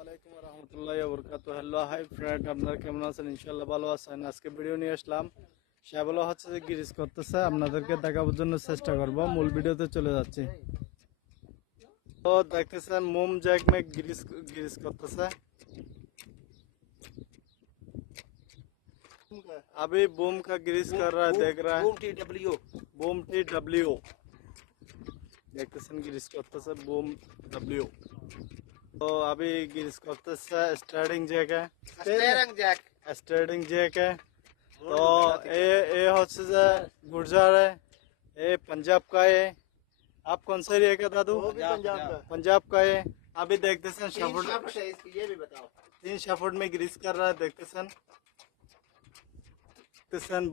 আলাইকুম ওয়া রাহমাতুল্লাহি ওয়া বারাকাতুহু। হ্যালো হাই ফ্রেন্ড, আপনারা কেমন আছেন? ইনশাআল্লাহ ভালো আছেন। আজকে ভিডিও নিয়ে আসলাম, শ্যাবলা হচ্ছে যে গ্রিজ করতেছে, আপনাদেরকে দেখানোর জন্য চেষ্টা করব। মূল ভিডিওতে চলে যাচ্ছি। তো দেখতেছেন মোম জ্যাক में গ্রিজ করতেছে। अभी बूम का ग्रीस कर रहा है, देख रहा है बूम TW দেখতেছেন গ্রিজ করতেছে बूम W। तो अभी ग्रीस करतेছে स्टार्टिंग जैक है, स्टार्टिंग जैक है। तो ये হচ্ছে যে गुर्जर है, ये पंजाब का है। आप कौन सा एरिया का दादू? पंजाब का है। अभी देखतेছেন शाफुट, ये भी बताओ। 3 शाफुट में ग्रीस कर रहा है। देखतेছেন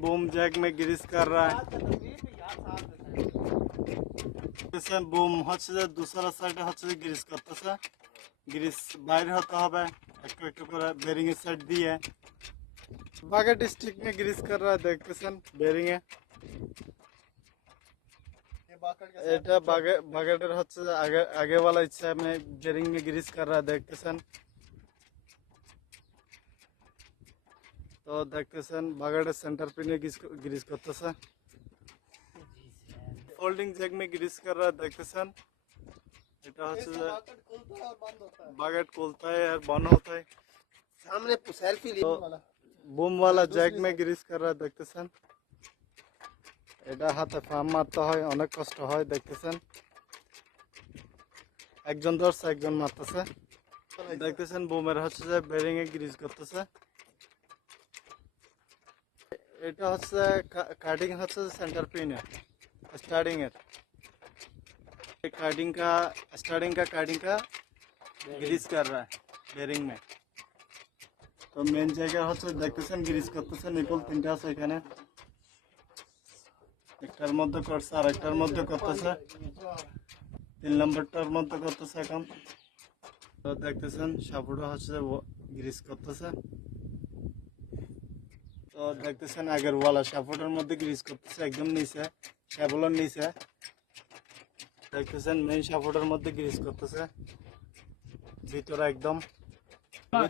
बूम जैक में ग्रीस कर रहा है। বুম হচ্ছে যে দুসরা সাইডে হচ্ছে যে গ্রিজ করতেছে। গ্রিজ বাইরে হতে হবে একটু একটু করে বেরিং এর সাইড দিয়ে। বাগেট স্টিক में ग्रीस कर रहा है, দেখতেছেন বেরিং এ। এটা বাগেটের হচ্ছে যে आगे वाला हिस्सा में बेरिंग में ग्रीस कर रहा है, দেখতেছেন। তো দেখতেছেন বাগেটের সেন্টার পিনে গ্রিজ করতেছে। फोल्डिंग जैक में ग्रीस कर रहा है, देखतेছেন। এটা হচ্ছে যে বাগেট খুলता है और बंद होता है। सामने सेल्फी लेने वाला बूम वाला जैक में ग्रीस कर रहा है, দেখতেছেন। এটা হাতে ফার্ম মারতে হয়, অনেক কষ্ট হয়, দেখতেছেন। একজন ধরছে, একজন মারতেছে। দেখতেছেন বুমের হচ্ছে যে বেরিং এ গ্রিজ করতেছে। এটা হচ্ছে কাটিং হচ্ছে সেন্টার পিনে स्टार्टिंग है, कार्डिंग का ग्रीस कर रहा है बेरिंग में। तो मेन जगह হচ্ছে দেখতেছেন গ্রিস করতেছে। নিপল তিনটা আছে এখানে, একটার মধ্যে করছে আর একটার মধ্যে করতেছে, 3 নম্বরটার মধ্যে করতেছে এখন। তো দেখতেছেন সাপোর্টটা হচ্ছে গ্রিস করতেছে। তো দেখতেছেন আগের ওয়ালা সাপোর্টের মধ্যে গ্রিস করতেছে একদম নিচে, শ্যাবলার নিচে। দেখতেছেন মেইন সাপোর্টের মধ্যে গ্রিজ করতেছে ভিতরে একদম।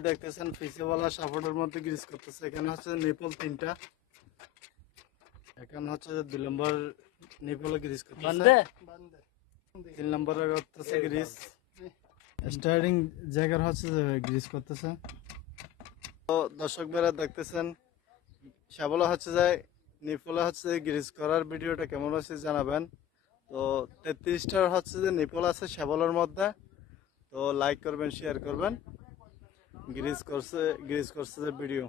দেখতেছেন পিছেওয়ালা সাপোর্টের মধ্যে গ্রিজ করতেছে। এখানে হচ্ছে নিপল তিনটা, এখানে হচ্ছে 2 নম্বর নিপলে গ্রিজ করতেছে, 3 নম্বরে করতেছে গ্রিজ। স্টার্টিং জায়গার হচ্ছে গ্রিজ করতেছে। তো দর্শক ভাইরা দেখতেছেন শ্যাবলা হচ্ছে যে নিপলে হচ্ছে গ্রিজ করার ভিডিওটা কেমন হচ্ছে জানাবেন। তো 33টার হচ্ছে যে নিপল আছে শ্যাবলার মধ্যে। তো লাইক করবেন, শেয়ার করবেন। গ্রিজ করছে যে ভিডিও।